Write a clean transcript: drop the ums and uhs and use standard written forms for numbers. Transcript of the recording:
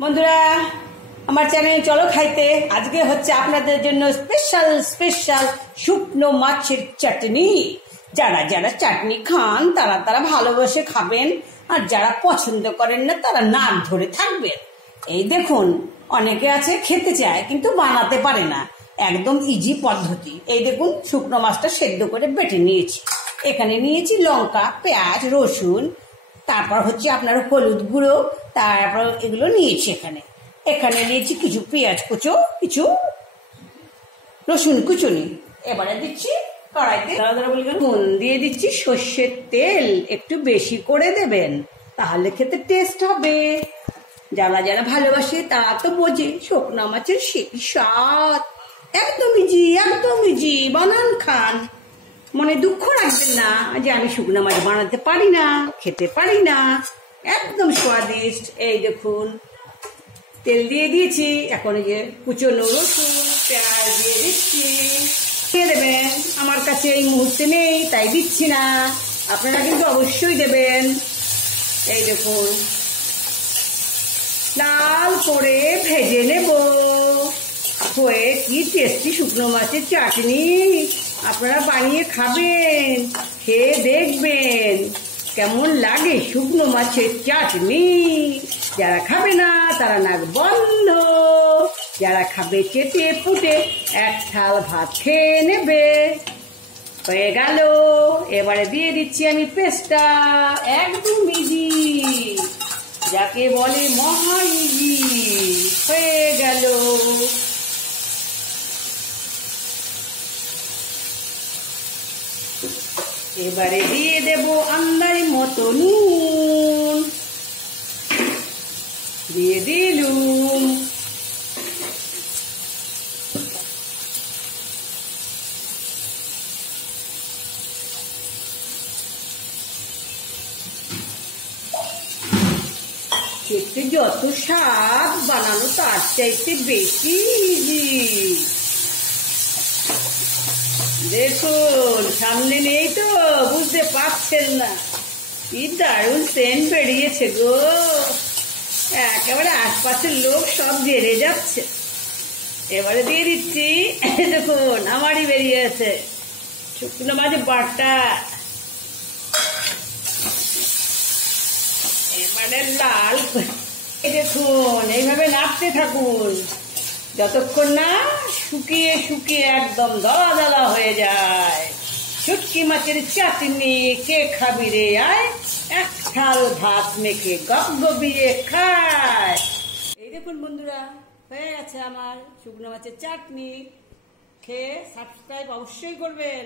বন্ধুরা আমার চ্যানেলে চলো খাইতে আজকে হচ্ছে আপনাদের জন্য স্পেশাল স্পেশাল শুকনো মাছের চাটনি। যারা যারা চাটনি খান তারা তারা ভালোবেসে খাবেন, আর যারা পছন্দ করেন না তারা নাক ধরে থাকবেন। এই দেখুন, অনেকে আছে খেতে চায় কিন্তু বানাতে পারে না, একদম ইজি পদ্ধতি। এই দেখুন, শুকনো মাছটা সেদ্ধ করে বেটে নিয়েছি। এখানে নিয়েছি লঙ্কা, পেঁয়াজ, রসুন, তারপর হচ্ছে আপনার হলুদ গুঁড়ো, তারপর এগুলো নিয়েছি। এখানে নিয়েছি কিছু পেঁয়াজ কুচো, কিছু রসুন কুচুনি। এবারে দিচ্ছি কড়াইতে নুন দিয়ে দিচ্ছি, সর্ষের তেল একটু বেশি করে দেবেন, তাহলে খেতে টেস্ট হবে। যারা যারা ভালোবাসে তারা তো বোঝে শুকনো মাছের সেই স্বাদ। একদম ইজি, বানান খান, মনে দুঃখ রাখবেন না যে আমি শুকনো মাছ বানাতে পারি না, খেতে পারি না। একদম স্বাদিষ্ট। এই দেখুন, তেল দিয়ে দিয়েছি, এখন এই যে কুচনো রসুন পেঁয়াজ দিয়ে দিচ্ছি। দিয়ে দেবেন, আমার কাছে এই মুহূর্তে নেই তাই দিচ্ছি না, আপনারা কিন্তু অবশ্যই দেবেন। এই দেখুন, লাল করে ভেজে নেব। হয়ে কি টেস্টি শুকনো মাছের চাটনি, আপনারা বানিয়ে খাবেন, খেয়ে দেখবেন কেমন লাগে শুকনো মাছের চাটনি। যারা খাবে না তারা নাক বন্ধ, যারা খাবে চেটে পুটে এক থাল ভাত খেয়ে নেবে। হয়ে গেল। এবারে দিয়ে দিচ্ছি আমি পেস্টটা, একদম ইজি, যাকে বলে মহা ইজি। হয়ে গেল। এবারে দিয়ে দেব আন্দাজ মতো নুন, দিয়ে দিলুম। খেতে যত স্বাদ, বানানো তার চাইতে বেশি ইজি। দেখুন, সামনে নেই তো বুঝতে পারছেন না, কি দারুণ সেন্ট বেরিয়েছে গো, একেবারে আশপাশের লোক সব জেনে যাচ্ছে। এবারে দিয়ে দিচ্ছি, দেখুন আমারই বেরিয়েছে শুকনো মাছের বাটা। এবারে লাল, দেখুন এইভাবে নাড়তে থাকুন যতক্ষণ না শুকিয়ে শুকিয়ে একদম দলা দলা হয়ে যায়। শুটকি মাছের চাটনি কে খাবি রে আয়, এক থাল ভাত মেখে গপ গপিয়ে খায়। এই দেখুন বন্ধুরা, হয়ে গেছে আমার শুকনো মাছের চাটনি। খেয়ে সাবস্ক্রাইব অবশ্যই করবেন।